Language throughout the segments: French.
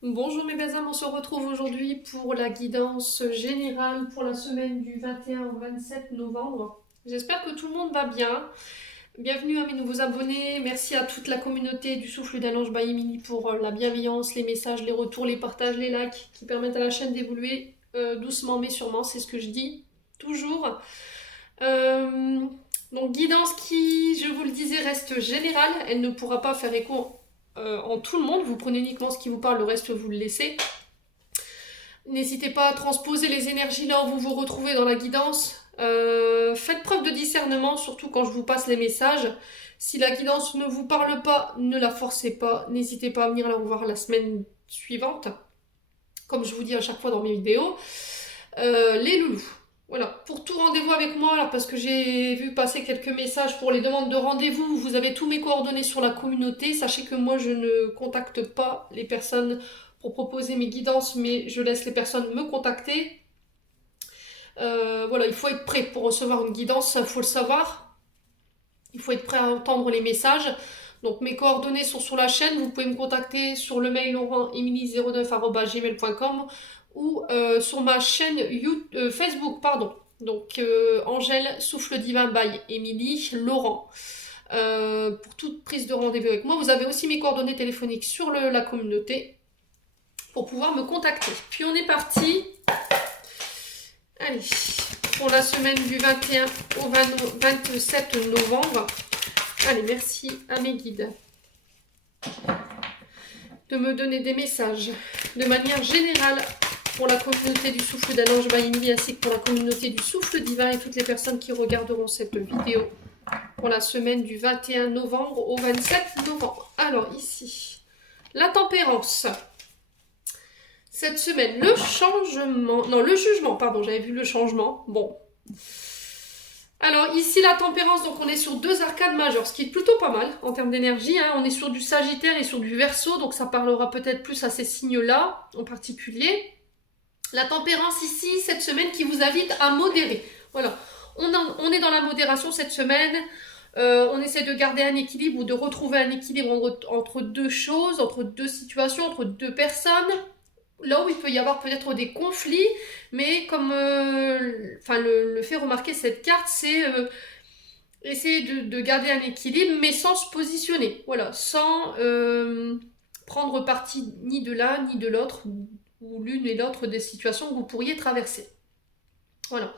Bonjour mes belles âmes, on se retrouve aujourd'hui pour la guidance générale pour la semaine du 21 au 27 novembre. J'espère que tout le monde va bien. Bienvenue à mes nouveaux abonnés. Merci à toute la communauté du Souffle d'un Ange by Emily pour la bienveillance, les messages, les retours, les partages, les likes qui permettent à la chaîne d'évoluer doucement mais sûrement. C'est ce que je dis toujours. Euh, donc guidance qui, je vous le disais, reste générale. Elle ne pourra pas faire écho en tout le monde. Vous prenez uniquement ce qui vous parle, le reste vous le laissez. N'hésitez pas à transposer les énergies là où vous vous retrouvez dans la guidance. Faites preuve de discernement, surtout quand je vous passe les messages. Si la guidance ne vous parle pas, ne la forcez pas. N'hésitez pas à venir la revoir la semaine suivante, comme je vous dis à chaque fois dans mes vidéos. Les loulous. Voilà, pour tout rendez-vous avec moi, là, parce que j'ai vu passer quelques messages pour les demandes de rendez-vous, vous avez tous mes coordonnées sur la communauté. Sachez que moi, je ne contacte pas les personnes pour proposer mes guidances, mais je laisse les personnes me contacter. Voilà, il faut être prêt pour recevoir une guidance, il faut le savoir. Il faut être prêt à entendre les messages. Donc mes coordonnées sont sur la chaîne, vous pouvez me contacter sur le mail laurentemily09@gmail.com ou sur ma chaîne Facebook, pardon. Donc Angèle Souffle Divin by Emily Laurent. Pour toute prise de rendez-vous avec moi, vous avez aussi mes coordonnées téléphoniques sur la communauté pour pouvoir me contacter. Puis on est parti. Allez, pour la semaine du 21 au 27 novembre. Allez, merci à mes guides de me donner des messages de manière générale pour la communauté du Souffle d'un Ange by Emily ainsi que pour la communauté du Souffle Divin et toutes les personnes qui regarderont cette vidéo pour la semaine du 21 novembre au 27 novembre. Alors ici, la tempérance. Cette semaine, le jugement, pardon, j'avais vu le changement. Bon. Alors ici, la tempérance, donc on est sur deux arcades majeures, ce qui est plutôt pas mal en termes d'énergie. Hein. On est sur du Sagittaire et sur du Verseau, donc ça parlera peut-être plus à ces signes-là en particulier. La tempérance ici, cette semaine, qui vous invite à modérer. Voilà, on est dans la modération cette semaine. On essaie de garder un équilibre ou de retrouver un équilibre entre deux choses, entre deux situations, entre deux personnes. Là où il peut y avoir peut-être des conflits, mais comme le fait remarquer cette carte, c'est essayer de garder un équilibre, mais sans se positionner. Voilà, sans prendre parti ni de l'un ni de l'autre, ou l'une et l'autre des situations que vous pourriez traverser. Voilà.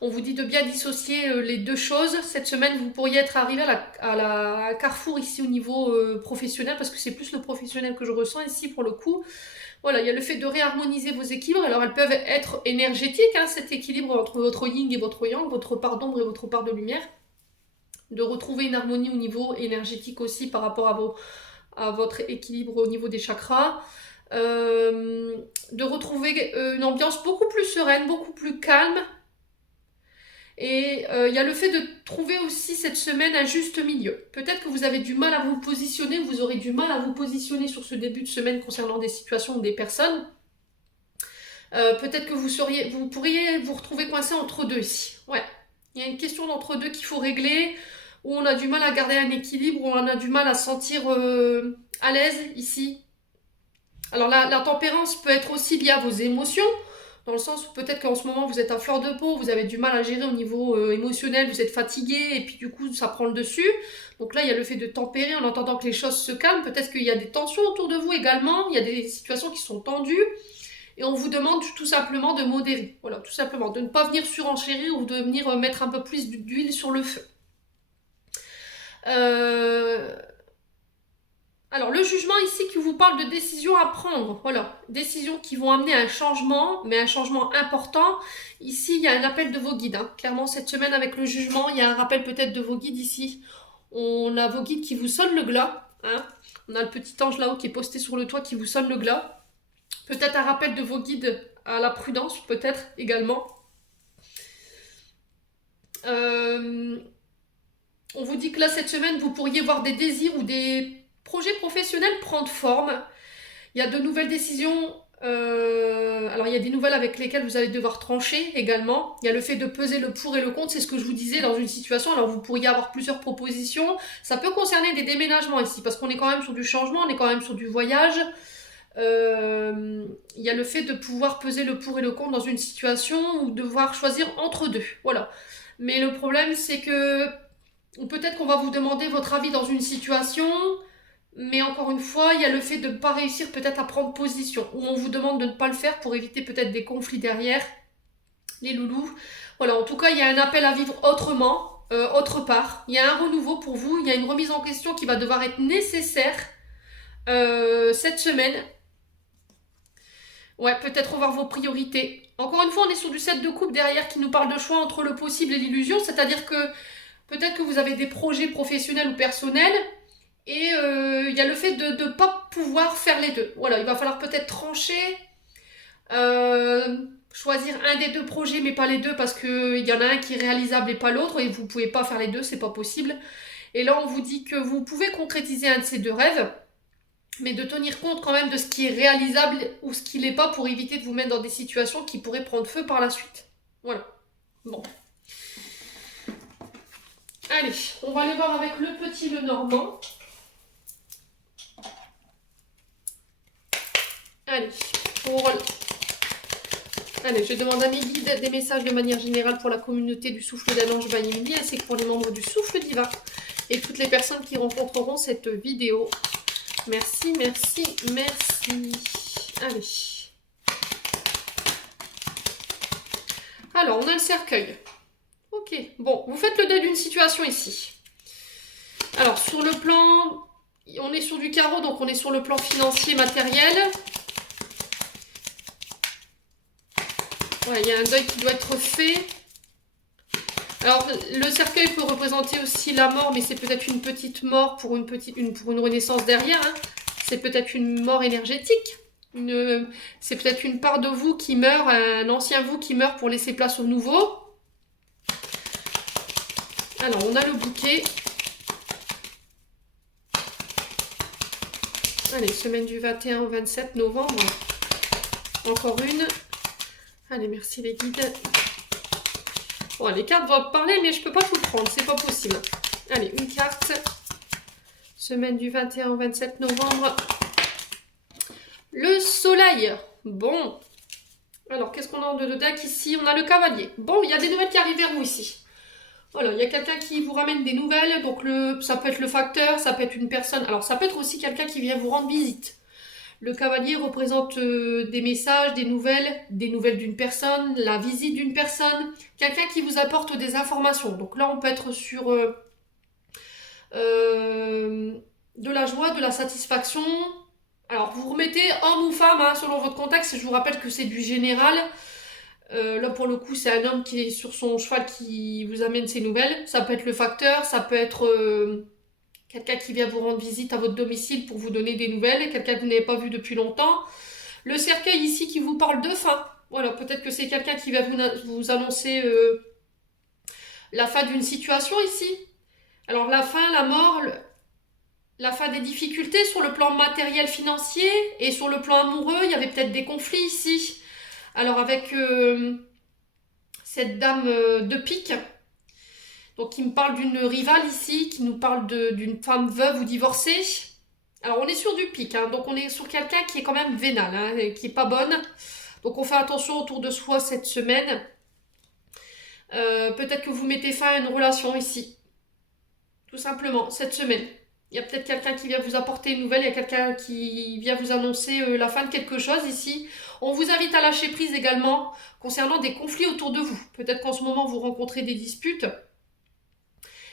On vous dit de bien dissocier les deux choses. Cette semaine, vous pourriez être arrivé à la carrefour ici au niveau professionnel, parce que c'est plus le professionnel que je ressens ici pour le coup. Voilà, il y a le fait de réharmoniser vos équilibres. Alors, elles peuvent être énergétiques, hein, cet équilibre entre votre yin et votre yang, votre part d'ombre et votre part de lumière. De retrouver une harmonie au niveau énergétique aussi par rapport à votre équilibre au niveau des chakras. De retrouver une ambiance beaucoup plus sereine, beaucoup plus calme. Et il y a le fait de trouver aussi cette semaine un juste milieu. Peut-être que vous avez du mal à vous positionner, vous aurez du mal à vous positionner sur ce début de semaine concernant des situations ou des personnes. Peut-être que vous pourriez vous retrouver coincé entre deux ici. Ouais, il y a une question d'entre deux qu'il faut régler, où on a du mal à garder un équilibre, où on a du mal à se sentir à l'aise ici. Alors la tempérance peut être aussi liée à vos émotions, dans le sens où peut-être qu'en ce moment vous êtes à fleur de peau, vous avez du mal à gérer au niveau émotionnel, vous êtes fatigué et puis du coup ça prend le dessus. Donc là il y a le fait de tempérer en attendant que les choses se calment. Peut-être qu'il y a des tensions autour de vous également, il y a des situations qui sont tendues et on vous demande tout simplement de modérer. Voilà, tout simplement, de ne pas venir surenchérir ou de venir mettre un peu plus d'huile sur le feu. Alors le jugement ici qui vous parle de décisions à prendre, voilà, décisions qui vont amener un changement, mais un changement important. Ici il y a un appel de vos guides, hein. Clairement cette semaine avec le jugement, il y a un rappel peut-être de vos guides ici. On a vos guides qui vous sonnent le glas, hein. On a le petit ange là-haut qui est posté sur le toit qui vous sonne le glas. Peut-être un rappel de vos guides à la prudence, peut-être également. On vous dit que là cette semaine vous pourriez voir des désirs ou des projets professionnels prendre forme. Il y a de nouvelles décisions. Alors il y a des nouvelles avec lesquelles vous allez devoir trancher également. Il y a le fait de peser le pour et le contre, c'est ce que je vous disais dans une situation. Alors vous pourriez avoir plusieurs propositions. Ça peut concerner des déménagements ici, parce qu'on est quand même sur du changement, on est quand même sur du voyage. il y a le fait de pouvoir peser le pour et le contre dans une situation ou devoir choisir entre deux. Voilà. Mais le problème, c'est que peut-être qu'on va vous demander votre avis dans une situation, mais encore une fois, il y a le fait de ne pas réussir peut-être à prendre position, ou on vous demande de ne pas le faire pour éviter peut-être des conflits derrière, les loulous. Voilà, en tout cas, il y a un appel à vivre autrement, autre part. Il y a un renouveau pour vous, il y a une remise en question qui va devoir être nécessaire cette semaine. Ouais, peut-être revoir vos priorités. Encore une fois, on est sur du 7 de coupe derrière qui nous parle de choix entre le possible et l'illusion, c'est-à-dire que peut-être que vous avez des projets professionnels ou personnels et il y a le fait de ne pas pouvoir faire les deux. Voilà, il va falloir peut-être trancher, choisir un des deux projets mais pas les deux parce qu'il y en a un qui est réalisable et pas l'autre et vous ne pouvez pas faire les deux, c'est pas possible. Et là, on vous dit que vous pouvez concrétiser un de ces deux rêves, mais de tenir compte quand même de ce qui est réalisable ou ce qui l'est pas pour éviter de vous mettre dans des situations qui pourraient prendre feu par la suite. Voilà. Bon. Allez, on va aller voir avec le petit Lenormand. Allez, Allez, je demande à mes guides des messages de manière générale pour la communauté du souffle d'un ange by Emily, ainsi que pour les membres du souffle divin et toutes les personnes qui rencontreront cette vidéo. Merci, merci, merci. Allez. Alors, on a le cercueil. Ok, bon, vous faites le deuil d'une situation ici. Alors, sur le plan... On est sur du carreau, donc on est sur le plan financier, matériel. Ouais, il y a un deuil qui doit être fait. Alors, le cercueil peut représenter aussi la mort, mais c'est peut-être une petite mort pour une renaissance derrière. Hein. C'est peut-être une mort énergétique. C'est peut-être une part de vous qui meurt, un ancien vous qui meurt pour laisser place au nouveau. Alors, on a le bouquet. Allez, semaine du 21 au 27 novembre. Encore une. Allez, merci les guides. Bon, les cartes doivent parler, mais je ne peux pas tout prendre, c'est pas possible. Allez, une carte. Semaine du 21 au 27 novembre. Le soleil. Bon. Alors, qu'est-ce qu'on a de deck ici? On a le cavalier. Bon, il y a des nouvelles qui arrivent vers vous ici. Voilà, il y a quelqu'un qui vous ramène des nouvelles. Donc, ça peut être le facteur, ça peut être une personne. Alors, ça peut être aussi quelqu'un qui vient vous rendre visite. Le cavalier représente des messages, des nouvelles d'une personne, la visite d'une personne, quelqu'un qui vous apporte des informations. Donc là, on peut être sur de la joie, de la satisfaction. Alors, vous remettez homme ou femme, hein, selon votre contexte. Je vous rappelle que c'est du général. Là, pour le coup, c'est un homme qui est sur son cheval qui vous amène ces nouvelles. Ça peut être le facteur, ça peut être... quelqu'un qui vient vous rendre visite à votre domicile pour vous donner des nouvelles, quelqu'un que vous n'avez pas vu depuis longtemps. Le cercueil ici qui vous parle de fin. Voilà, peut-être que c'est quelqu'un qui va vous annoncer la fin d'une situation ici. Alors la fin, la mort, la fin des difficultés sur le plan matériel financier et sur le plan amoureux, il y avait peut-être des conflits ici. Alors avec cette dame de pique, donc, il me parle d'une rivale ici, qui nous parle d'une femme veuve ou divorcée. Alors, on est sur du pic, hein, donc on est sur quelqu'un qui est quand même vénal, hein, qui est pas bonne. Donc, on fait attention autour de soi cette semaine. Peut-être que vous mettez fin à une relation ici. Tout simplement, cette semaine. Il y a peut-être quelqu'un qui vient vous apporter une nouvelle, il y a quelqu'un qui vient vous annoncer la fin de quelque chose ici. On vous invite à lâcher prise également concernant des conflits autour de vous. Peut-être qu'en ce moment, vous rencontrez des disputes.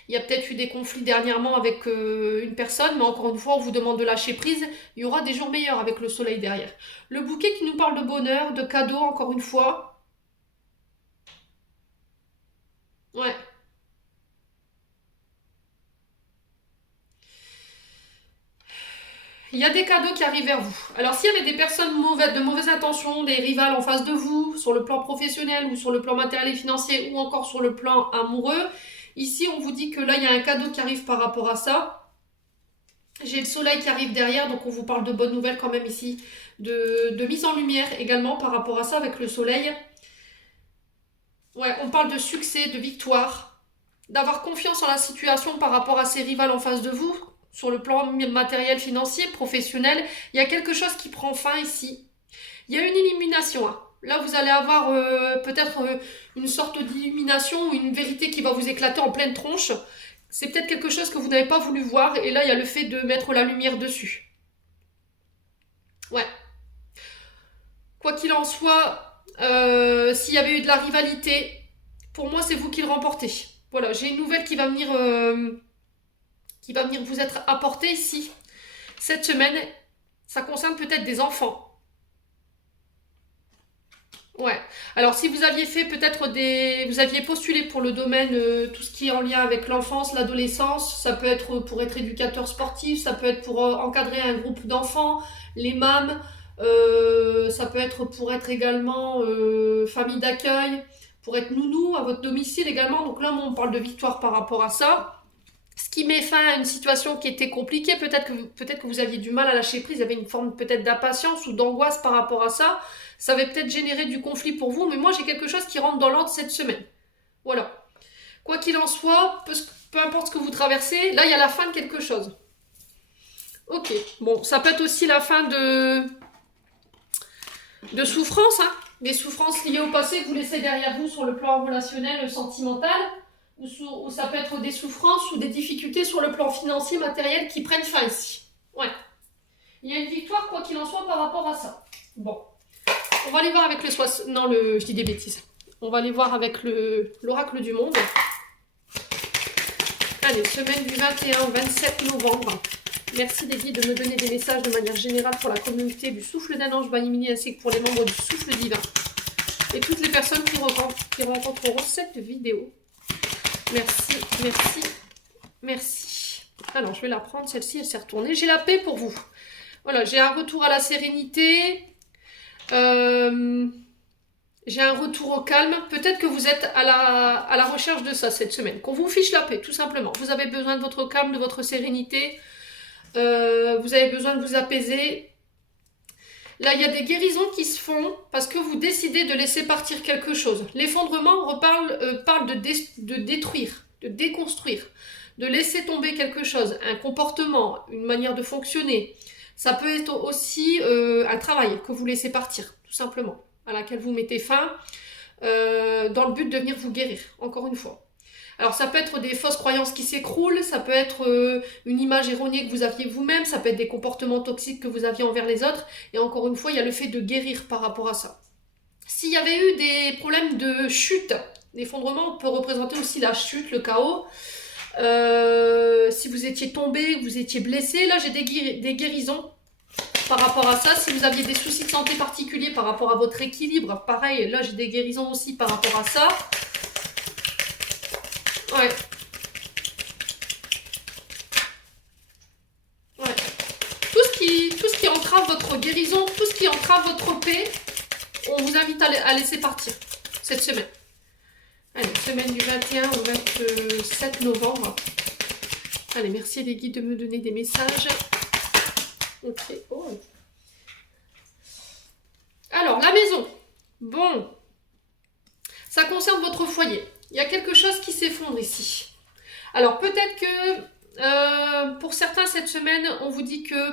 Il y a peut-être eu des conflits dernièrement avec une personne, mais encore une fois, on vous demande de lâcher prise. Il y aura des jours meilleurs avec le soleil derrière. Le bouquet qui nous parle de bonheur, de cadeaux, encore une fois. Ouais. Il y a des cadeaux qui arrivent vers vous. Alors, s'il y avait des personnes de mauvaises intentions, des rivales en face de vous, sur le plan professionnel ou sur le plan matériel et financier, ou encore sur le plan amoureux, ici, on vous dit que là, il y a un cadeau qui arrive par rapport à ça. J'ai le soleil qui arrive derrière, donc on vous parle de bonnes nouvelles quand même ici. De mise en lumière également par rapport à ça avec le soleil. Ouais, on parle de succès, de victoire. D'avoir confiance en la situation par rapport à ces rivales en face de vous. Sur le plan matériel, financier, professionnel. Il y a quelque chose qui prend fin ici. Il y a une illumination, hein. Là, vous allez avoir peut-être une sorte d'illumination, une vérité qui va vous éclater en pleine tronche. C'est peut-être quelque chose que vous n'avez pas voulu voir, et là, il y a le fait de mettre la lumière dessus. Ouais. Quoi qu'il en soit, s'il y avait eu de la rivalité, pour moi, c'est vous qui le remportez. Voilà, j'ai une nouvelle qui va venir vous être apportée ici. Cette semaine, ça concerne peut-être des enfants. Ouais. Alors, si vous aviez fait peut-être vous aviez postulé pour le domaine, tout ce qui est en lien avec l'enfance, l'adolescence, ça peut être pour être éducateur sportif, ça peut être pour encadrer un groupe d'enfants, les MAM, ça peut être pour être également famille d'accueil, pour être nounou à votre domicile également. Donc là, on parle de victoire par rapport à ça. Ce qui met fin à une situation qui était compliquée, peut-être que vous aviez du mal à lâcher prise, il y avait une forme peut-être d'impatience ou d'angoisse par rapport à ça. Ça avait peut-être généré du conflit pour vous, mais moi j'ai quelque chose qui rentre dans l'ordre cette semaine. Voilà. Quoi qu'il en soit, peu importe ce que vous traversez, là il y a la fin de quelque chose. Ok, bon, ça peut être aussi la fin de souffrance, hein. Des souffrances liées au passé que vous laissez derrière vous sur le plan relationnel, sentimental, ou ça peut être des souffrances ou des difficultés sur le plan financier, matériel qui prennent fin ici. Ouais. Il y a une victoire, quoi qu'il en soit, par rapport à ça. Bon. On va aller voir avec je dis des bêtises. On va aller voir avec l'oracle du monde. Allez, semaine du 21-27 novembre. Merci des guides de me donner des messages de manière générale pour la communauté du souffle d'un ange Bayimini ainsi que pour les membres du souffle divin. Et toutes les personnes qui rencontreront cette vidéo. Merci, merci, merci. Alors, je vais la prendre, celle-ci, elle s'est retournée. J'ai la paix pour vous. Voilà, j'ai un retour à la sérénité. J'ai un retour au calme. Peut-être que vous êtes à la recherche de ça cette semaine. Qu'on vous fiche la paix, tout simplement. Vous avez besoin de votre calme, de votre sérénité. Vous avez besoin de vous apaiser. Là, il y a des guérisons qui se font parce que vous décidez de laisser partir quelque chose. L'effondrement parle de détruire, de déconstruire, de laisser tomber quelque chose, un comportement, une manière de fonctionner. Ça peut être aussi un travail que vous laissez partir, tout simplement, à laquelle vous mettez fin, dans le but de venir vous guérir, encore une fois. Alors ça peut être des fausses croyances qui s'écroulent, ça peut être une image erronée que vous aviez vous-même, ça peut être des comportements toxiques que vous aviez envers les autres, et encore une fois, il y a le fait de guérir par rapport à ça. S'il y avait eu des problèmes de chute, l'effondrement peut représenter aussi la chute, le chaos. Si vous étiez tombé, vous étiez blessé, là j'ai des guérisons par rapport à ça. Si vous aviez des soucis de santé particuliers par rapport à votre équilibre, pareil, là j'ai des guérisons aussi par rapport à ça. Ouais. Ouais. Tout ce qui entrave votre guérison, tout ce qui entrave votre paix, on vous invite à laisser partir cette semaine. Allez, semaine du 21 au 27 novembre. Allez, merci les guides de me donner des messages. Ok. Oh. Alors, la maison. Bon. Ça concerne votre foyer. Il y a quelque chose qui s'effondre ici. Alors, peut-être que pour certains, cette semaine, on vous dit que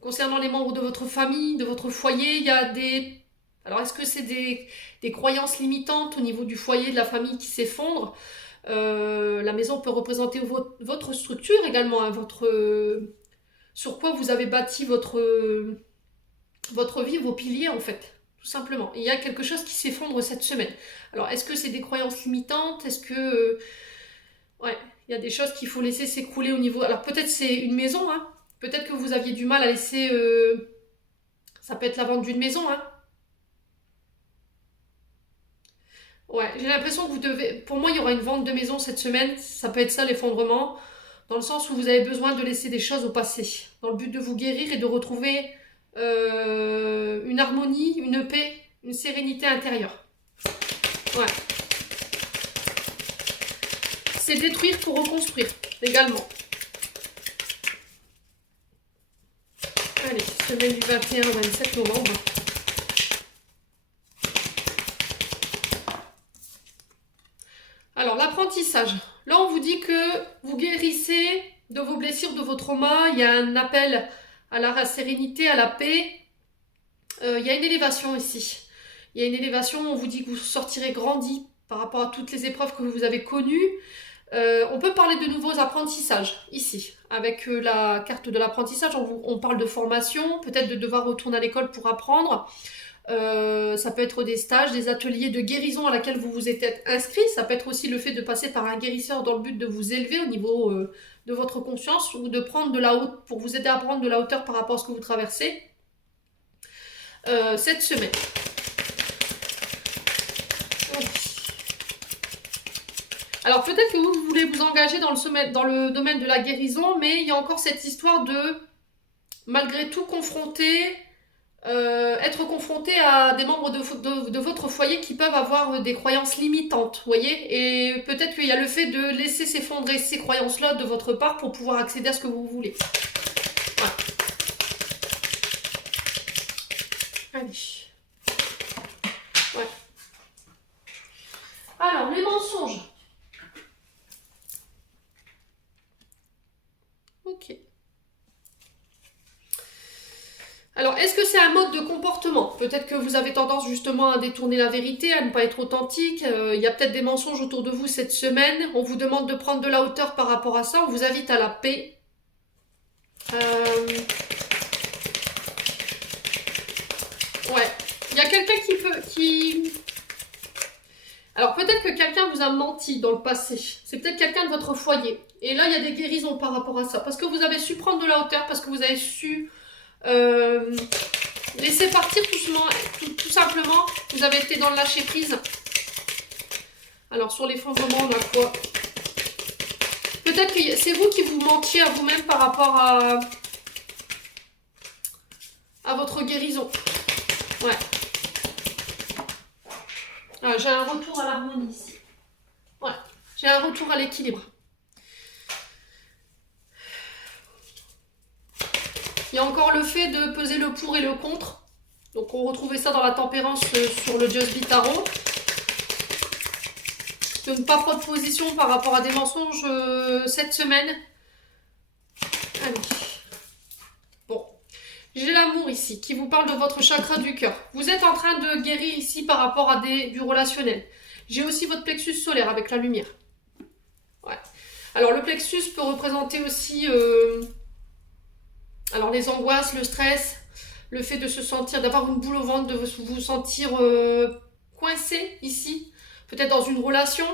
concernant les membres de votre famille, de votre foyer, il y a des... Alors, est-ce que c'est des croyances limitantes au niveau du foyer, de la famille qui s'effondrent? La maison peut représenter votre structure également, hein, sur quoi vous avez bâti votre vie, vos piliers en fait, tout simplement. Et il y a quelque chose qui s'effondre cette semaine. Alors, est-ce que c'est des croyances limitantes? Est-ce que... ouais, il y a des choses qu'il faut laisser s'écrouler au niveau... Alors, peut-être c'est une maison, hein. Peut-être que vous aviez du mal à laisser... Ça peut être la vente d'une maison, hein. Ouais, j'ai l'impression que vous devez... Pour moi, il y aura une vente de maison cette semaine. Ça peut être ça, l'effondrement. Dans le sens où vous avez besoin de laisser des choses au passé. Dans le but de vous guérir et de retrouver une harmonie, une paix, une sérénité intérieure. Ouais. C'est détruire pour reconstruire, également. Allez, semaine du 21 au 27 novembre. Alors, l'apprentissage. Là, on vous dit que vous guérissez de vos blessures, de vos traumas. Il y a un appel à la sérénité, à la paix. Il y a une élévation ici. Il y a une élévation, on vous dit que vous sortirez grandi par rapport à toutes les épreuves que vous avez connues. On peut parler de nouveaux apprentissages ici. Avec la carte de l'apprentissage, on parle de formation, peut-être de devoir retourner à l'école pour apprendre. Ça peut être des stages, des ateliers de guérison à laquelle vous vous êtes inscrit. Ça peut être aussi le fait de passer par un guérisseur dans le but de vous élever au niveau de votre conscience ou de prendre de la hauteur, pour vous aider à prendre de la hauteur par rapport à ce que vous traversez cette semaine. Alors peut-être que vous voulez vous engager dans le domaine de la guérison, mais il y a encore cette histoire de, malgré tout, être confronté à des membres de votre foyer qui peuvent avoir des croyances limitantes, vous voyez. Et peut-être qu'il y a le fait de laisser s'effondrer ces croyances-là de votre part pour pouvoir accéder à ce que vous voulez. Voilà. Allez. Ouais. Alors, les mensonges. Ok. Alors, est-ce que c'est un mode de comportement? Peut-être que vous avez tendance justement à détourner la vérité, à ne pas être authentique. Il y a peut-être des mensonges autour de vous cette semaine. On vous demande de prendre de la hauteur par rapport à ça. On vous invite à la paix. Ouais. Il y a quelqu'un qui... Alors, peut-être que quelqu'un vous a menti dans le passé. C'est peut-être quelqu'un de votre foyer. Et là, il y a des guérisons par rapport à ça. Parce que vous avez su prendre de la hauteur, parce que vous avez su... laissez partir tout simplement. Vous avez été dans le lâcher prise. Alors sur l'effondrement, on a quoi? Peut-être que c'est vous qui vous mentiez à vous-même par rapport à votre guérison. Ouais. Ah, j'ai un retour à l'harmonie ici. Ouais. J'ai un retour à l'équilibre. Il y a encore le fait de peser le pour et le contre. Donc on retrouvait ça dans la tempérance sur le Just Be Tarot. De ne pas prendre position par rapport à des mensonges cette semaine. Allez. Bon. J'ai l'amour ici qui vous parle de votre chakra du cœur. Vous êtes en train de guérir ici par rapport à du relationnel. J'ai aussi votre plexus solaire avec la lumière. Ouais. Alors le plexus peut représenter aussi... alors les angoisses, le stress, le fait de se sentir, d'avoir une boule au ventre, de vous sentir coincé ici, peut-être dans une relation.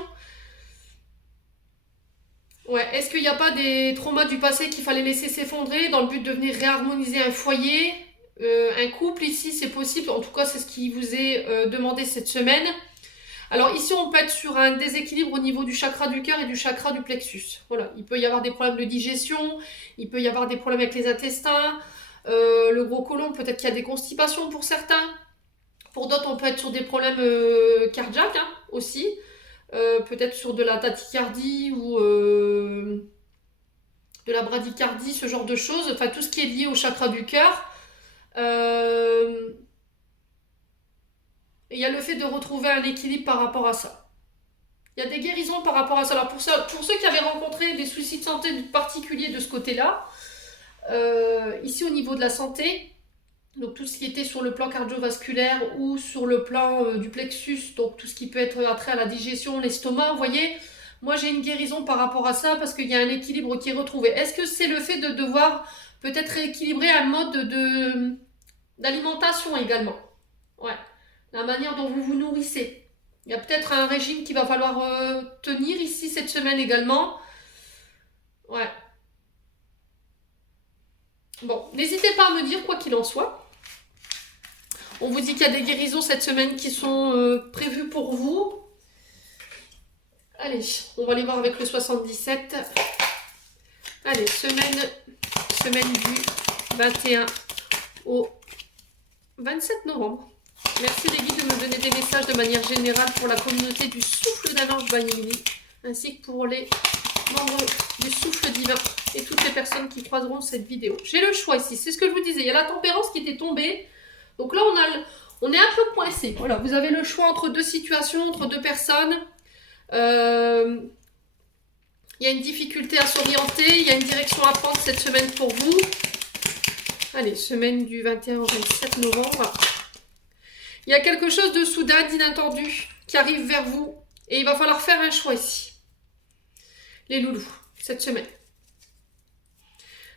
Ouais, est-ce qu'il n'y a pas des traumas du passé qu'il fallait laisser s'effondrer dans le but de venir réharmoniser un foyer, un couple ici, c'est possible. En tout cas, c'est ce qui vous est demandé cette semaine. Alors ici, on peut être sur un déséquilibre au niveau du chakra du cœur et du chakra du plexus. Voilà, il peut y avoir des problèmes de digestion, il peut y avoir des problèmes avec les intestins, le gros côlon, peut-être qu'il y a des constipations pour certains. Pour d'autres, on peut être sur des problèmes cardiaques aussi. Peut-être sur de la tachycardie ou de la bradycardie, ce genre de choses. Enfin, tout ce qui est lié au chakra du cœur. Il y a le fait de retrouver un équilibre par rapport à ça. Il y a des guérisons par rapport à ça. Alors pour ceux qui avaient rencontré des soucis de santé particuliers de ce côté-là, ici au niveau de la santé, donc tout ce qui était sur le plan cardiovasculaire ou sur le plan du plexus, donc tout ce qui peut être attrait à la digestion, l'estomac, vous voyez, moi j'ai une guérison par rapport à ça parce qu'il y a un équilibre qui est retrouvé. Est-ce que c'est le fait de devoir peut-être rééquilibrer un mode d'alimentation également? Ouais. La manière dont vous vous nourrissez. Il y a peut-être un régime qu'il va falloir tenir ici cette semaine également. Ouais. Bon, n'hésitez pas à me dire quoi qu'il en soit. On vous dit qu'il y a des guérisons cette semaine qui sont prévues pour vous. Allez, on va aller voir avec le 77. Allez, semaine du 21 au 27 novembre. Merci les guides de me donner des messages de manière générale pour la communauté du souffle d'un ange Vanille, ainsi que pour les membres du souffle divin et toutes les personnes qui croiseront cette vidéo. J'ai le choix ici, c'est ce que je vous disais, il y a la tempérance qui était tombée, donc là on est un peu coincé. Voilà, vous avez le choix entre deux situations, entre deux personnes. Il y a une difficulté à s'orienter, il y a une direction à prendre cette semaine pour vous. Allez, semaine du 21 au 27 novembre. Il y a quelque chose de soudain, d'inattendu, qui arrive vers vous. Et il va falloir faire un choix ici. Les loulous, cette semaine.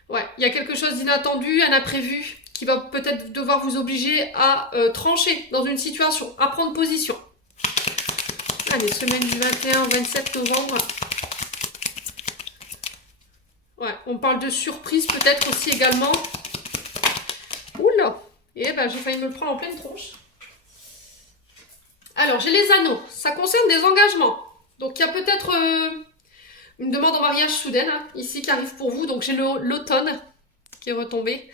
Ouais, il y a quelque chose d'inattendu, un imprévu, qui va peut-être devoir vous obliger à trancher dans une situation, à prendre position. Allez, semaine du 21 au 27 novembre. Ouais, on parle de surprise peut-être aussi également. Oula! Eh ben, j'ai failli me le prendre en pleine tronche. Alors, j'ai les anneaux. Ça concerne des engagements. Donc, il y a peut-être une demande en mariage soudaine, hein, ici, qui arrive pour vous. Donc, j'ai l'automne qui est retombé.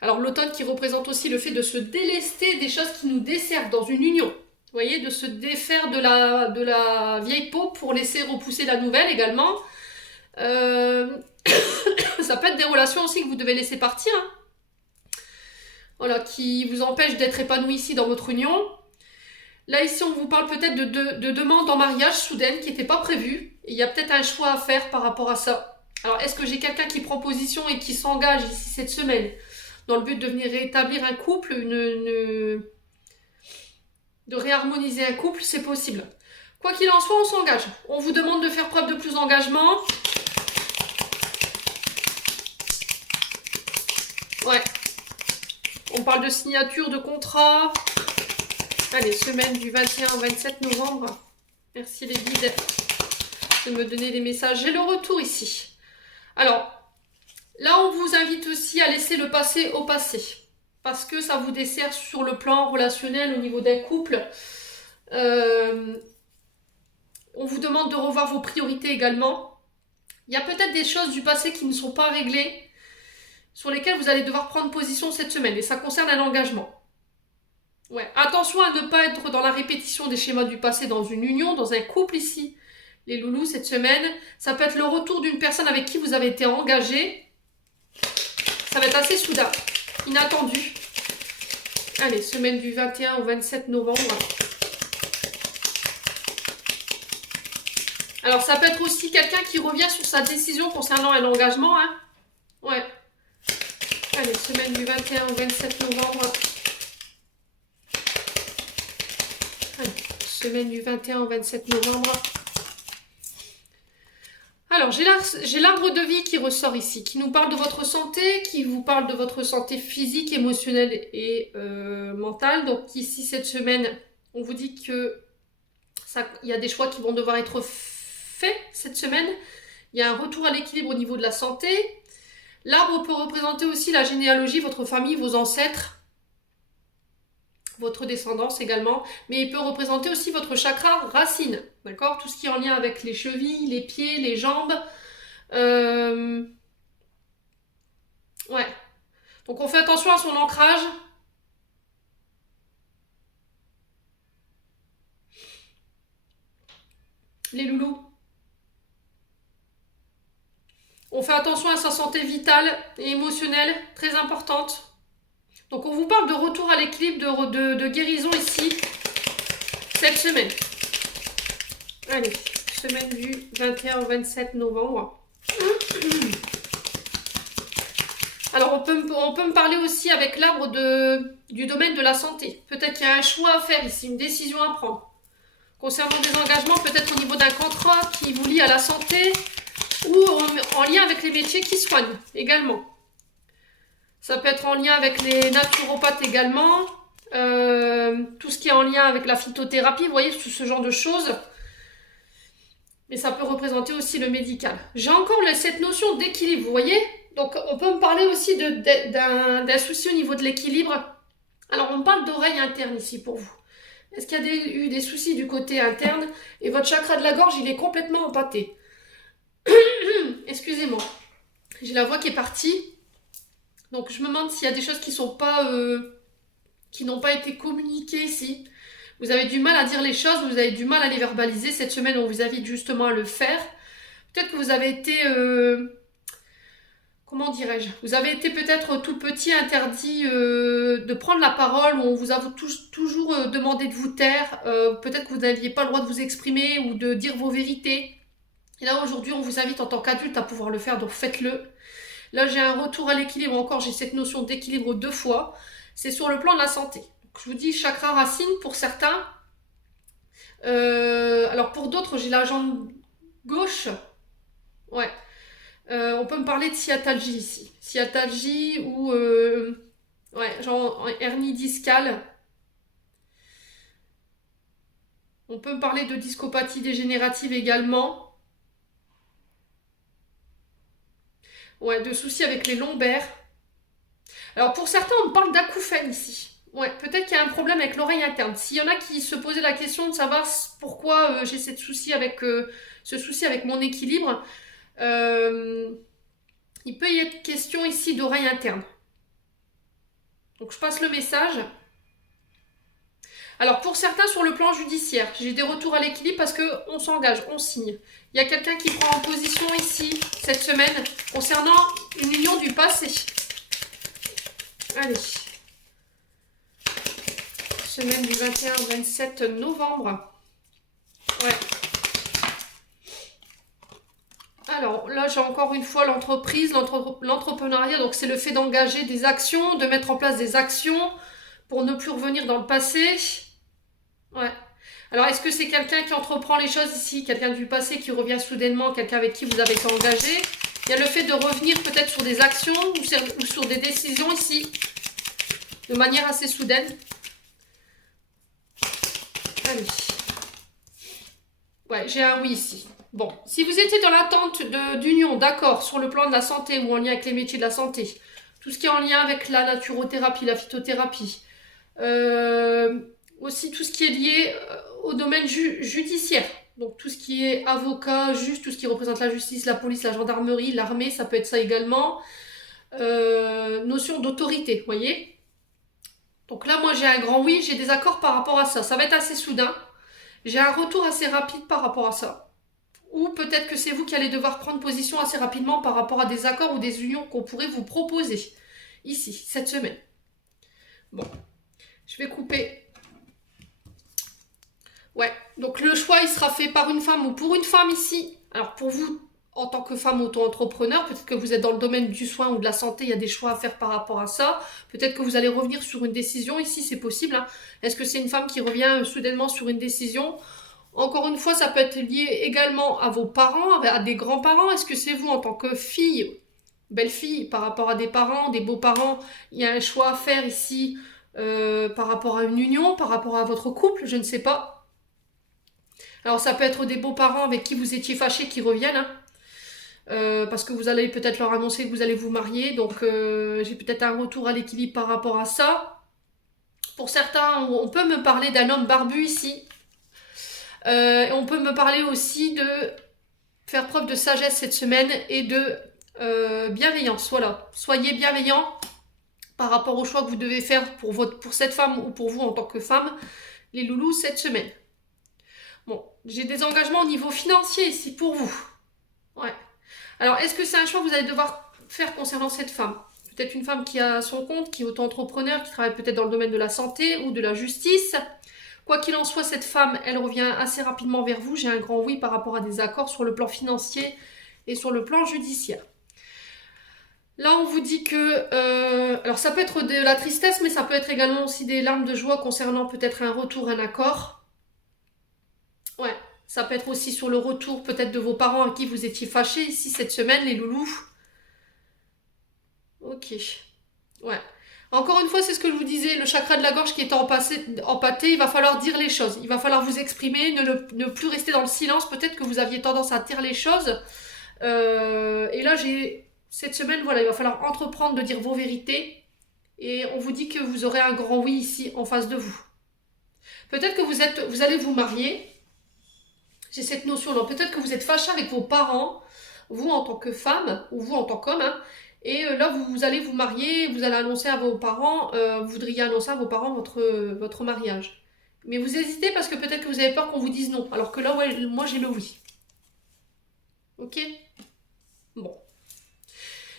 Alors, l'automne qui représente aussi le fait de se délester des choses qui nous desservent dans une union. Vous voyez, de se défaire de la vieille peau pour laisser repousser la nouvelle également. Ça peut être des relations aussi que vous devez laisser partir. Hein. Voilà, qui vous empêchent d'être épanoui ici dans votre union. Là, ici, on vous parle peut-être de demandes en mariage soudaines qui n'étaient pas prévues. Et il y a peut-être un choix à faire par rapport à ça. Alors, est-ce que j'ai quelqu'un qui prend position et qui s'engage ici cette semaine dans le but de venir rétablir un couple, de réharmoniser un couple? C'est possible. Quoi qu'il en soit, on s'engage. On vous demande de faire preuve de plus d'engagement. Ouais. On parle de signature de contrat. Allez, semaine du 21 au 27 novembre. Merci les guides de me donner des messages. J'ai le retour ici. Alors, là, on vous invite aussi à laisser le passé au passé. Parce que ça vous dessert sur le plan relationnel au niveau d'un couple. On vous demande de revoir vos priorités également. Il y a peut-être des choses du passé qui ne sont pas réglées, sur lesquelles vous allez devoir prendre position cette semaine. Et ça concerne un engagement. Ouais. Attention à ne pas être dans la répétition des schémas du passé dans une union, dans un couple ici. Les loulous, cette semaine, ça peut être le retour d'une personne avec qui vous avez été engagé. Ça va être assez soudain, inattendu. Allez, semaine du 21 au 27 novembre. Alors, ça peut être aussi quelqu'un qui revient sur sa décision concernant un engagement. Hein. Ouais. Allez, semaine du 21 au 27 novembre. Allez, semaine du 21 au 27 novembre. Alors, j'ai l'arbre de vie qui ressort ici, qui nous parle de votre santé, qui vous parle de votre santé physique, émotionnelle et mentale. Donc ici, cette semaine, on vous dit que il y a des choix qui vont devoir être faits cette semaine. Il y a un retour à l'équilibre au niveau de la santé. L'arbre peut représenter aussi la généalogie, votre famille, vos ancêtres, votre descendance également, mais il peut représenter aussi votre chakra racine, d'accord? Tout ce qui est en lien avec les chevilles, les pieds, les jambes. Ouais. Donc on fait attention à son ancrage. Les loulous. On fait attention à sa santé vitale et émotionnelle, très importante. Donc on vous parle de retour à l'équilibre, de guérison ici, cette semaine. Allez, semaine du 21 au 27 novembre. Alors on peut me parler aussi avec l'arbre du domaine de la santé. Peut-être qu'il y a un choix à faire ici, une décision à prendre. Concernant des engagements, peut-être au niveau d'un contrat qui vous lie à la santé ou en lien avec les métiers qui soignent également. Ça peut être en lien avec les naturopathes également, tout ce qui est en lien avec la phytothérapie, vous voyez, tout ce genre de choses. Mais ça peut représenter aussi le médical. J'ai encore cette notion d'équilibre, vous voyez. Donc on peut me parler aussi d'un souci au niveau de l'équilibre. Alors on parle d'oreille interne ici pour vous. Est-ce qu'il y a eu des soucis du côté interne et votre chakra de la gorge, il est complètement empâté. Excusez-moi, j'ai la voix qui est partie. Donc je me demande s'il y a des choses qui n'ont pas été communiquées ici. Vous avez du mal à dire les choses, vous avez du mal à les verbaliser. Cette semaine, on vous invite justement à le faire. Peut-être que vous avez été... comment dirais-je? Vous avez été peut-être tout petit interdit de prendre la parole, ou on vous a toujours demandé de vous taire. Peut-être que vous n'aviez pas le droit de vous exprimer ou de dire vos vérités. Et là, aujourd'hui, on vous invite en tant qu'adulte à pouvoir le faire, donc faites-le. Là, j'ai un retour à l'équilibre. Encore, j'ai cette notion d'équilibre 2 fois. C'est sur le plan de la santé. je vous dis chakra racine pour certains. Alors pour d'autres, j'ai la jambe gauche. Ouais. On peut me parler de sciatalgie ici. Sciatalgie ou ouais, genre hernie discale. On peut me parler de discopathie dégénérative également. Ouais, de soucis avec les lombaires. Alors pour certains, on me parle d'acouphènes ici. Ouais, peut-être qu'il y a un problème avec l'oreille interne. S'il y en a qui se posaient la question de savoir pourquoi j'ai ce souci avec mon équilibre, il peut y être question ici d'oreille interne. Donc je passe le message. Alors pour certains sur le plan judiciaire, j'ai des retours à l'équilibre parce qu'on s'engage, on signe. Il y a quelqu'un qui prend en position ici cette semaine concernant une union du passé. Allez. Semaine du 21 au 27 novembre. Ouais. Alors là, j'ai encore une fois l'entreprise, l'entrepreneuriat. Donc c'est le fait d'engager des actions, de mettre en place des actions pour ne plus revenir dans le passé. Ouais. Alors est-ce que c'est quelqu'un qui entreprend les choses ici, quelqu'un du passé qui revient soudainement, quelqu'un avec qui vous avez été engagé? Il y a le fait de revenir peut-être sur des actions ou sur des décisions ici, de manière assez soudaine. Allez. Ouais, j'ai un oui ici. Bon, si vous étiez dans l'attente d'union, d'accord, sur le plan de la santé ou en lien avec les métiers de la santé, tout ce qui est en lien avec la naturothérapie, la phytothérapie, aussi tout ce qui est lié au domaine judiciaire, donc tout ce qui est avocat, juge, tout ce qui représente la justice, la police, la gendarmerie, l'armée, ça peut être ça également. Notion d'autorité, vous voyez. Donc là, moi j'ai un grand oui, j'ai des accords par rapport à ça. Ça va être assez soudain. J'ai un retour assez rapide par rapport à ça. Ou peut-être que c'est vous qui allez devoir prendre position assez rapidement par rapport à des accords ou des unions qu'on pourrait vous proposer ici, cette semaine. Bon, je vais couper. Ouais, donc le choix, il sera fait par une femme ou pour une femme ici. Alors pour vous, en tant que femme auto-entrepreneur, peut-être que vous êtes dans le domaine du soin ou de la santé, il y a des choix à faire par rapport à ça. Peut-être que vous allez revenir sur une décision ici, c'est possible. Hein. Est-ce que c'est une femme qui revient soudainement sur une décision? Encore une fois, ça peut être lié également à vos parents, à des grands-parents. Est-ce que c'est vous en tant que fille, belle-fille, par rapport à des parents, des beaux-parents? Il y a un choix à faire ici par rapport à une union, par rapport à votre couple, je ne sais pas. Alors ça peut être des beaux-parents avec qui vous étiez fâchés qui reviennent, hein. Parce que vous allez peut-être leur annoncer que vous allez vous marier, donc j'ai peut-être un retour à l'équilibre par rapport à ça. Pour certains, on peut me parler d'un homme barbu ici. On peut me parler aussi de faire preuve de sagesse cette semaine et de bienveillance. Voilà, soyez bienveillants par rapport au choix que vous devez faire pour cette femme ou pour vous en tant que femme, les loulous, cette semaine. Bon, j'ai des engagements au niveau financier ici pour vous. Ouais. Alors, est-ce que c'est un choix que vous allez devoir faire concernant cette femme? Peut-être une femme qui a son compte, qui est auto-entrepreneur, qui travaille peut-être dans le domaine de la santé ou de la justice. Quoi qu'il en soit, cette femme, elle revient assez rapidement vers vous. J'ai un grand oui par rapport à des accords sur le plan financier et sur le plan judiciaire. Là, on vous dit que... alors, ça peut être de la tristesse, mais ça peut être également aussi des larmes de joie concernant peut-être un retour, un accord. Ouais, ça peut être aussi sur le retour peut-être de vos parents à qui vous étiez fâchés ici cette semaine, les loulous. Ok. Ouais. Encore une fois, c'est ce que je vous disais, le chakra de la gorge qui est empâté, il va falloir dire les choses. Il va falloir vous exprimer, ne plus rester dans le silence. Peut-être que vous aviez tendance à taire les choses. Et là, cette semaine, voilà, il va falloir entreprendre de dire vos vérités. Et on vous dit que vous aurez un grand oui ici en face de vous. Peut-être que vous allez vous marier. J'ai cette notion-là. Peut-être que vous êtes fâché avec vos parents, vous en tant que femme, ou vous en tant qu'homme, hein, et là, vous allez vous marier, vous allez annoncer à vos parents, vous voudriez annoncer à vos parents votre mariage. Mais vous hésitez parce que peut-être que vous avez peur qu'on vous dise non, alors que là, ouais, moi, j'ai le oui. Ok? Bon.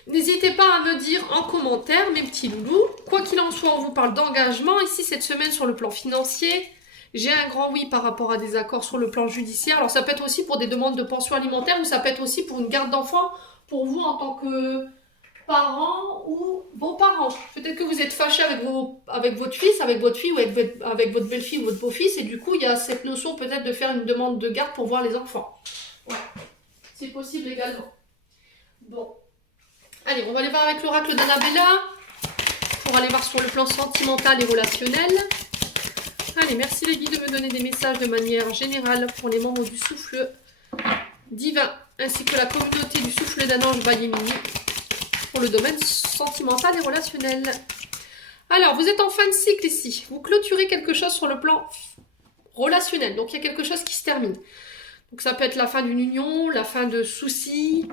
N'hésitez pas à me dire en commentaire, mes petits loulous, quoi qu'il en soit, on vous parle d'engagement ici cette semaine sur le plan financier. J'ai un grand oui par rapport à des accords sur le plan judiciaire. Alors ça peut être aussi pour des demandes de pension alimentaire ou ça peut être aussi pour une garde d'enfants pour vous en tant parents ou beaux-parents. Peut-être que vous êtes fâché avec votre fils, avec votre fille ou avec votre belle-fille ou votre beau-fils et du coup il y a cette notion peut-être de faire une demande de garde pour voir les enfants. Ouais, c'est possible également. Bon, allez, on va aller voir avec l'oracle d'Annabella pour aller voir sur le plan sentimental et relationnel. Allez, merci les guides de me donner des messages de manière générale pour les membres du souffle divin ainsi que la communauté du souffle d'un ange Bayemini pour le domaine sentimental et relationnel. Alors, vous êtes en fin de cycle ici. Vous clôturez quelque chose sur le plan relationnel. Donc, il y a quelque chose qui se termine. Donc, ça peut être la fin d'une union, la fin de soucis.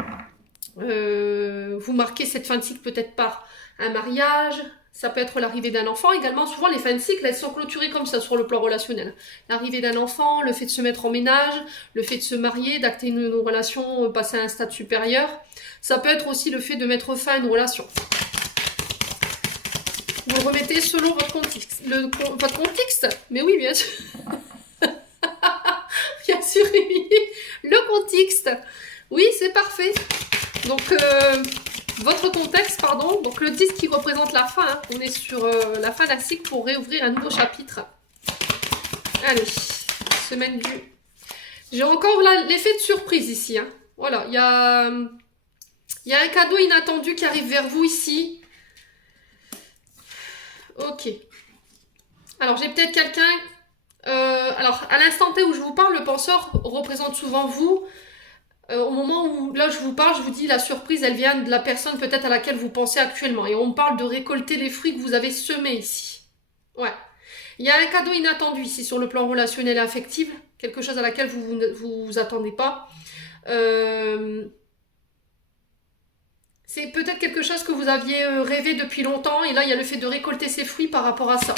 Vous marquez cette fin de cycle peut-être par un mariage. Ça peut être l'arrivée d'un enfant. Également, souvent, les fins de cycle, elles sont clôturées comme ça sur le plan relationnel. L'arrivée d'un enfant, le fait de se mettre en ménage, le fait de se marier, d'acter une relation, passer à un stade supérieur. Ça peut être aussi le fait de mettre fin à une relation. Vous le remettez selon votre contexte. Votre contexte? Mais oui, bien sûr. Bien sûr, le contexte. Oui, c'est parfait. Donc, votre contexte, pardon. Donc, le 10 qui représente la fin. Hein. On est sur la fin d'un cycle pour réouvrir un nouveau chapitre. Allez, semaine du... J'ai encore l'effet de surprise ici. Hein. Voilà, il y a un cadeau inattendu qui arrive vers vous ici. Ok. Alors, j'ai peut-être quelqu'un... alors, à l'instant T où je vous parle, le penseur représente souvent vous. Au moment où, là, je vous parle, je vous dis, la surprise, elle vient de la personne peut-être à laquelle vous pensez actuellement. Et on parle de récolter les fruits que vous avez semés ici. Ouais. Il y a un cadeau inattendu ici sur le plan relationnel et affectif. Quelque chose à laquelle vous attendez pas. C'est peut-être quelque chose que vous aviez rêvé depuis longtemps. Et là, il y a le fait de récolter ses fruits par rapport à ça.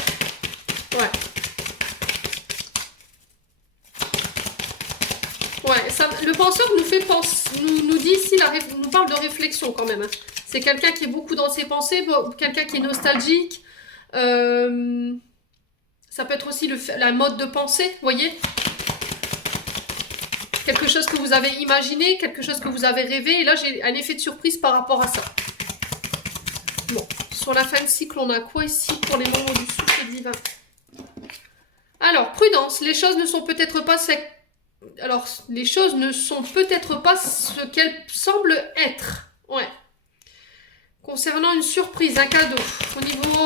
Ouais. Ouais, ça, le penseur nous dit ici, nous parle de réflexion quand même. Hein. C'est quelqu'un qui est beaucoup dans ses pensées, quelqu'un qui est nostalgique. Ça peut être aussi la mode de pensée, vous voyez. Quelque chose que vous avez imaginé, quelque chose que vous avez rêvé. Et là, j'ai un effet de surprise par rapport à ça. Bon, sur la fin de cycle, on a quoi ici pour les membres du souffle divin? Alors, prudence, les choses ne sont peut-être pas les choses ne sont peut-être pas ce qu'elles semblent être. Ouais. Concernant une surprise, un cadeau. Au niveau...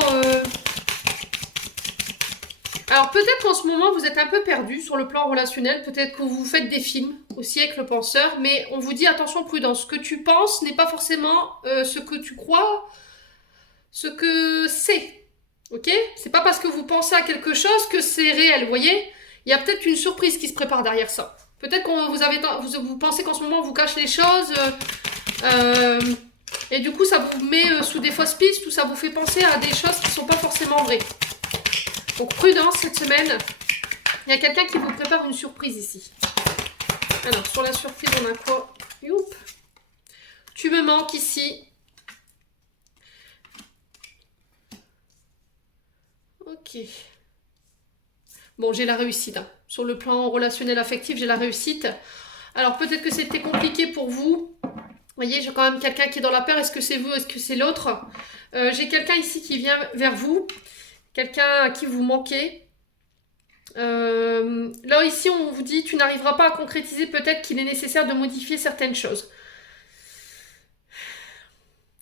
Alors, peut-être qu'en ce moment, vous êtes un peu perdu sur le plan relationnel. Peut-être que vous faites des films aussi avec le penseur. Mais on vous dit, attention, prudence. Ce que tu penses n'est pas forcément ce que tu crois, ce que c'est. Ok? C'est pas parce que vous pensez à quelque chose que c'est réel, vous voyez? Il y a peut-être une surprise qui se prépare derrière ça. Peut-être que vous pensez qu'en ce moment, on vous cache les choses. Et du coup, ça vous met sous des fausses pistes ou ça vous fait penser à des choses qui ne sont pas forcément vraies. Donc, prudence cette semaine. Il y a quelqu'un qui vous prépare une surprise ici. Alors, sur la surprise, on a quoi? Youp. Tu me manques ici. Ok. Bon, j'ai la réussite. Hein. Sur le plan relationnel affectif, j'ai la réussite. Alors, peut-être que c'était compliqué pour vous. Vous voyez, j'ai quand même quelqu'un qui est dans la paire. Est-ce que c'est vous? Est-ce que c'est l'autre? J'ai quelqu'un ici qui vient vers vous. Quelqu'un à qui vous manquez. Là, ici, on vous dit, tu n'arriveras pas à concrétiser. Peut-être qu'il est nécessaire de modifier certaines choses.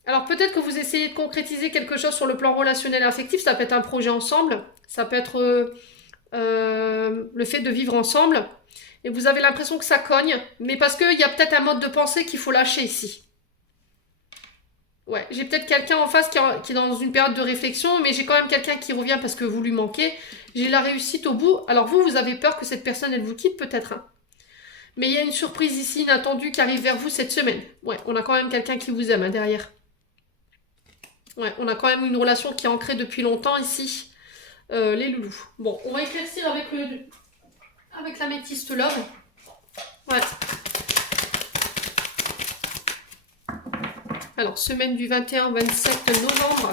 Alors, peut-être que vous essayez de concrétiser quelque chose sur le plan relationnel et affectif. Ça peut être un projet ensemble. Ça peut être... le fait de vivre ensemble et vous avez l'impression que ça cogne mais parce qu'il y a peut-être un mode de pensée qu'il faut lâcher ici. Ouais, j'ai peut-être quelqu'un en face qui est dans une période de réflexion mais j'ai quand même quelqu'un qui revient parce que vous lui manquez. J'ai la réussite au bout. Alors vous avez peur que cette personne elle vous quitte peut-être hein. Mais il y a une surprise ici inattendue qui arrive vers vous cette semaine. Ouais, on a quand même quelqu'un qui vous aime hein, derrière. Ouais, on a quand même une relation qui est ancrée depuis longtemps ici. Les loulous. Bon, on va éclaircir avec l'améthyste love. Ouais. Alors, semaine du 21 au 27 novembre.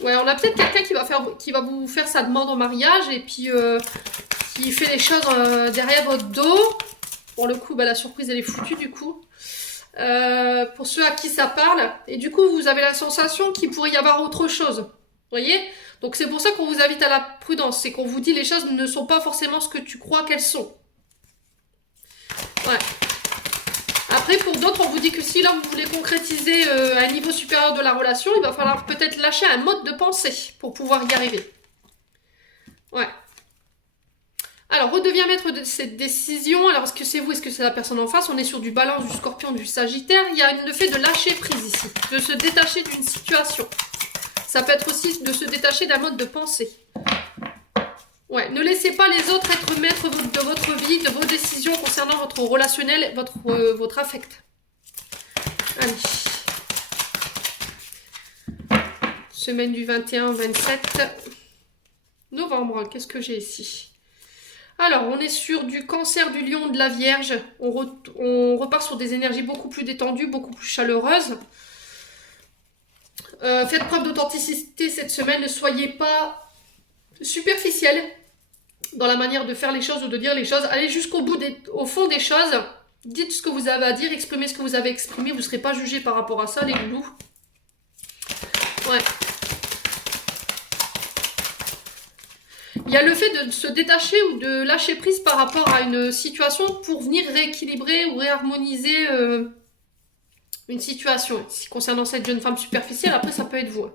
Ouais, on a peut-être quelqu'un qui va vous faire sa demande en mariage et puis qui fait les choses derrière votre dos. Pour le coup, bah, la surprise, elle est foutue du coup. Pour ceux à qui ça parle. Et du coup, vous avez la sensation qu'il pourrait y avoir autre chose. Vous voyez? Donc c'est pour ça qu'on vous invite à la prudence. C'est qu'on vous dit les choses ne sont pas forcément ce que tu crois qu'elles sont. Ouais. Après, pour d'autres, on vous dit que si là, vous voulez concrétiser un niveau supérieur de la relation, il va falloir peut-être lâcher un mode de pensée pour pouvoir y arriver. Ouais. Alors, redeviens maître de cette décision. Alors, est-ce que c'est vous, est-ce que c'est la personne en face? On est sur du balance, du scorpion, du sagittaire. Il y a le fait de lâcher prise ici, de se détacher d'une situation. Ça peut être aussi de se détacher d'un mode de pensée. Ouais, ne laissez pas les autres être maîtres de votre vie, de vos décisions concernant votre relationnel, votre affect. Allez. Semaine du 21 au 27 novembre. Qu'est-ce que j'ai ici? Alors, on est sur du cancer, du lion, de la vierge. On repart sur des énergies beaucoup plus détendues, beaucoup plus chaleureuses. Faites preuve d'authenticité cette semaine. Ne soyez pas superficiel dans la manière de faire les choses ou de dire les choses. Allez jusqu'au bout, au fond des choses. Dites ce que vous avez à dire, exprimez ce que vous avez exprimé. Vous ne serez pas jugé par rapport à ça, les loulous. Ouais. Il y a le fait de se détacher ou de lâcher prise par rapport à une situation pour venir rééquilibrer ou réharmoniser une situation. Concernant cette jeune femme superficielle, après ça peut être vous.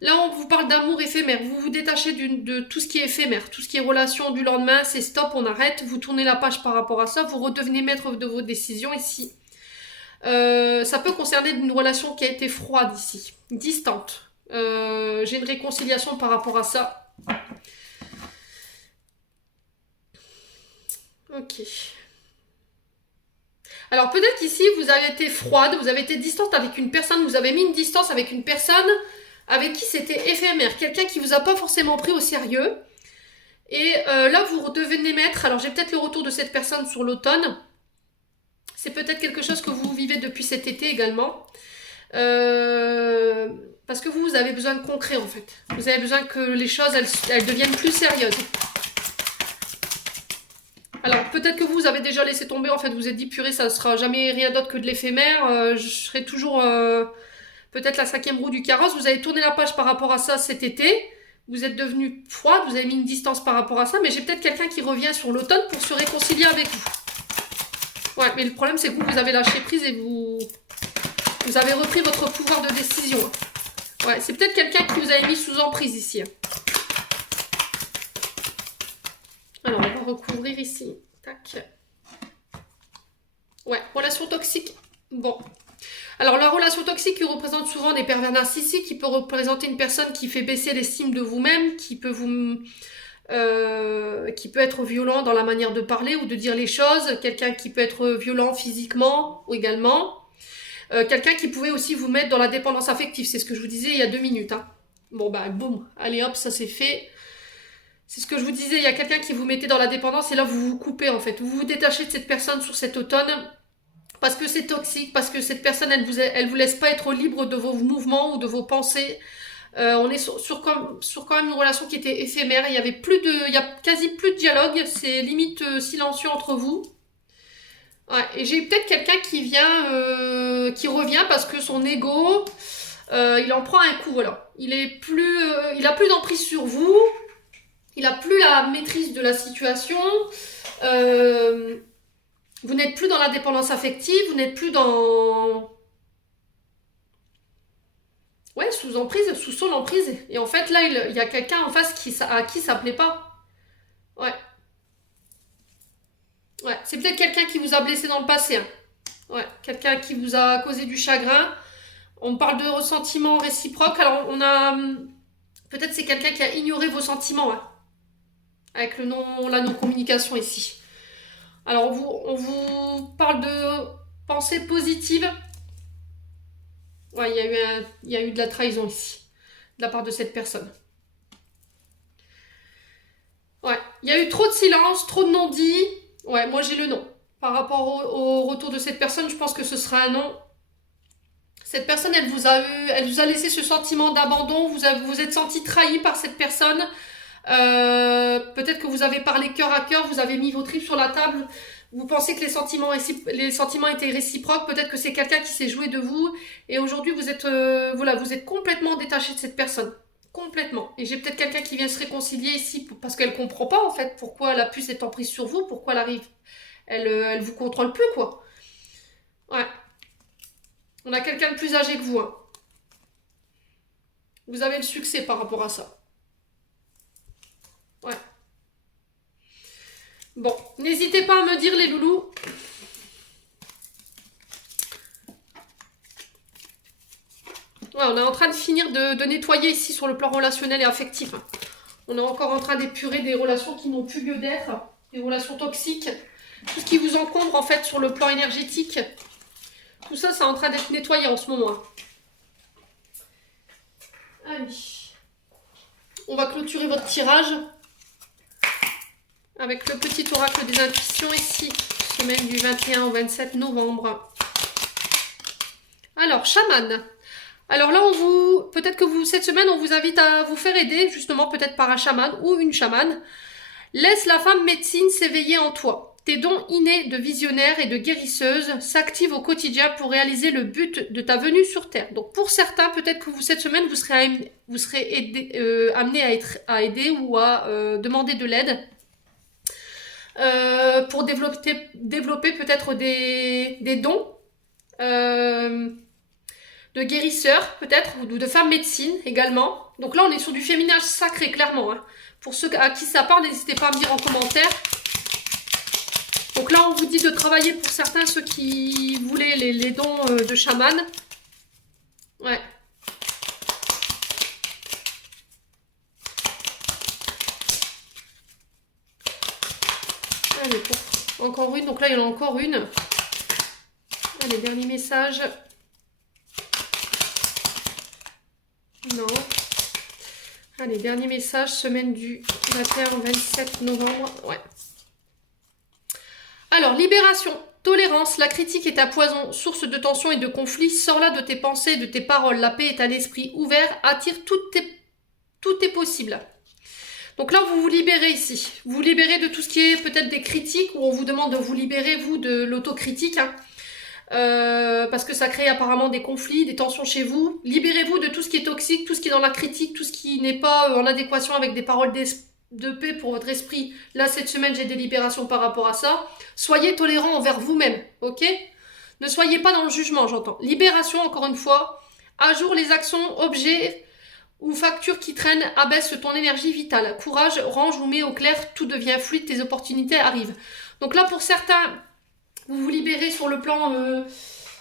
Là, on vous parle d'amour éphémère. Vous vous détachez de tout ce qui est éphémère, tout ce qui est relation du lendemain, c'est stop, on arrête. Vous tournez la page par rapport à ça, vous redevenez maître de vos décisions ici. Ça peut concerner une relation qui a été froide ici, distante. J'ai une réconciliation par rapport à ça. Ok. Alors peut-être qu'ici, vous avez été froide, vous avez été distante avec une personne, vous avez mis une distance avec une personne avec qui c'était éphémère, quelqu'un qui vous a pas forcément pris au sérieux. Et là, vous redevenez maître. Alors j'ai peut-être le retour de cette personne sur l'automne. C'est peut-être quelque chose que vous vivez depuis cet été également. Parce que vous avez besoin de concret en fait. Vous avez besoin que les choses, elles deviennent plus sérieuses. Alors, peut-être que vous avez déjà laissé tomber, en fait, vous vous êtes dit, purée, ça ne sera jamais rien d'autre que de l'éphémère, je serai toujours peut-être la 5e roue du carrosse. Vous avez tourné la page par rapport à ça cet été, vous êtes devenu froide, vous avez mis une distance par rapport à ça, mais j'ai peut-être quelqu'un qui revient sur l'automne pour se réconcilier avec vous. Ouais, mais le problème, c'est que vous avez lâché prise et vous avez repris votre pouvoir de décision. Ouais, c'est peut-être quelqu'un qui vous avait mis sous emprise ici. Alors, on va recouvrir ici. Tac. Ouais, relation toxique. Bon. Alors, la relation toxique qui représente souvent des pervers narcissiques, qui peut représenter une personne qui fait baisser l'estime de vous-même, qui peut être violent dans la manière de parler ou de dire les choses, quelqu'un qui peut être violent physiquement ou également, quelqu'un qui pouvait aussi vous mettre dans la dépendance affective. C'est ce que je vous disais il y a 2 minutes. Hein. Bon, bah, boum. Allez, hop, ça c'est fait. C'est ce que je vous disais, il y a quelqu'un qui vous mettait dans la dépendance et là vous vous coupez en fait. Vous vous détachez de cette personne sur cet automne parce que c'est toxique, parce que cette personne elle vous laisse pas être libre de vos mouvements ou de vos pensées. On est sur quand même une relation qui était éphémère. Il y a quasi plus de dialogue, c'est limite silencieux entre vous. Ouais, et j'ai peut-être quelqu'un qui revient parce que son ego, il en prend un coup. Voilà. Il a plus d'emprise sur vous. Il n'a plus la maîtrise de la situation. Vous n'êtes plus dans la dépendance affective. Vous n'êtes plus dans... Ouais, sous emprise, sous son emprise. Et en fait, là, il y a quelqu'un en face à qui ça ne plaît pas. Ouais. Ouais, c'est peut-être quelqu'un qui vous a blessé dans le passé. Hein. Ouais, quelqu'un qui vous a causé du chagrin. On parle de ressentiment réciproque. Alors, on a... Peut-être c'est quelqu'un qui a ignoré vos sentiments. Hein. Avec la non-communication ici. Alors, on vous parle de pensée positive. Ouais, il y a eu de la trahison ici, de la part de cette personne. Ouais, il y a eu trop de silence, trop de non-dits. Ouais, moi j'ai le non. Par rapport au retour de cette personne, je pense que ce sera un non. Cette personne, elle vous a laissé ce sentiment d'abandon. Vous êtes senti trahi par cette personne. Peut-être que vous avez parlé cœur à cœur, vous avez mis vos tripes sur la table, vous pensez que les sentiments étaient réciproques, peut-être que c'est quelqu'un qui s'est joué de vous, et aujourd'hui vous êtes, voilà, vous êtes complètement détaché de cette personne. Complètement. Et j'ai peut-être quelqu'un qui vient se réconcilier ici parce qu'elle comprend pas en fait pourquoi elle a pu cette emprise sur vous, pourquoi elle arrive. Elle vous contrôle plus quoi. Ouais. On a quelqu'un de plus âgé que vous. Hein. Vous avez le succès par rapport à ça. Ouais. Bon, n'hésitez pas à me dire les loulous. Ouais, on est en train de finir de nettoyer ici sur le plan relationnel et affectif. On est encore en train d'épurer des relations qui n'ont plus lieu d'être, des relations toxiques. Tout ce qui vous encombre en fait sur le plan énergétique. Tout ça, c'est en train d'être nettoyé en ce moment. Allez. On va clôturer votre tirage avec le petit oracle des intuitions ici, semaine du 21 au 27 novembre. Alors, chaman. Alors là, peut-être que cette semaine, on vous invite à vous faire aider, justement, peut-être par un chaman ou une chamane. Laisse la femme médecine s'éveiller en toi. Tes dons innés de visionnaire et de guérisseuse s'activent au quotidien pour réaliser le but de ta venue sur Terre. Donc pour certains, peut-être que cette semaine, vous serez amené à aider ou à demander de l'aide pour développer peut-être des dons de guérisseurs, peut-être, ou de femmes médecine également. Donc là, on est sur du féminin sacré, clairement. Hein. Pour ceux à qui ça parle, n'hésitez pas à me dire en commentaire. Donc là, on vous dit de travailler pour certains, ceux qui voulaient les dons de chaman. Ouais. Allez, encore une. Donc là, il y en a encore une. Allez, dernier message. Non. Allez, dernier message, semaine du 21 au 27 novembre. Ouais. Alors, libération, tolérance, la critique est un poison, source de tension et de conflit. Sors-la de tes pensées, de tes paroles. La paix est un esprit ouvert, attire tout est possible. Donc là, vous vous libérez ici. Vous vous libérez de tout ce qui est peut-être des critiques, où on vous demande de vous libérer, vous, de l'autocritique. Hein. Parce que ça crée apparemment des conflits, des tensions chez vous. Libérez-vous de tout ce qui est toxique, tout ce qui est dans la critique, tout ce qui n'est pas en adéquation avec des paroles de paix pour votre esprit. Là, cette semaine, j'ai des libérations par rapport à ça. Soyez tolérants envers vous-même, ok? Ne soyez pas dans le jugement, j'entends. Libération, encore une fois. À jour les actions, objets ou factures qui traînent, abaisse ton énergie vitale. Courage, range ou mets au clair, tout devient fluide, tes opportunités arrivent. Donc là, pour certains... Vous vous libérez sur le plan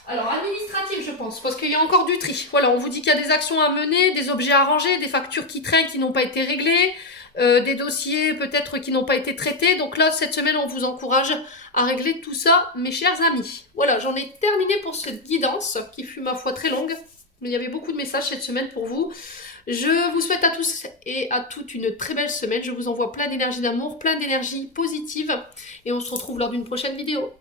alors administratif, je pense, parce qu'il y a encore du tri. Voilà, on vous dit qu'il y a des actions à mener, des objets à ranger, des factures qui traînent, qui n'ont pas été réglées, des dossiers peut-être qui n'ont pas été traités. Donc là, cette semaine, on vous encourage à régler tout ça, mes chers amis. Voilà, j'en ai terminé pour cette guidance, qui fut ma foi très longue. Mais il y avait beaucoup de messages cette semaine pour vous. Je vous souhaite à tous et à toutes une très belle semaine. Je vous envoie plein d'énergie d'amour, plein d'énergie positive. Et on se retrouve lors d'une prochaine vidéo.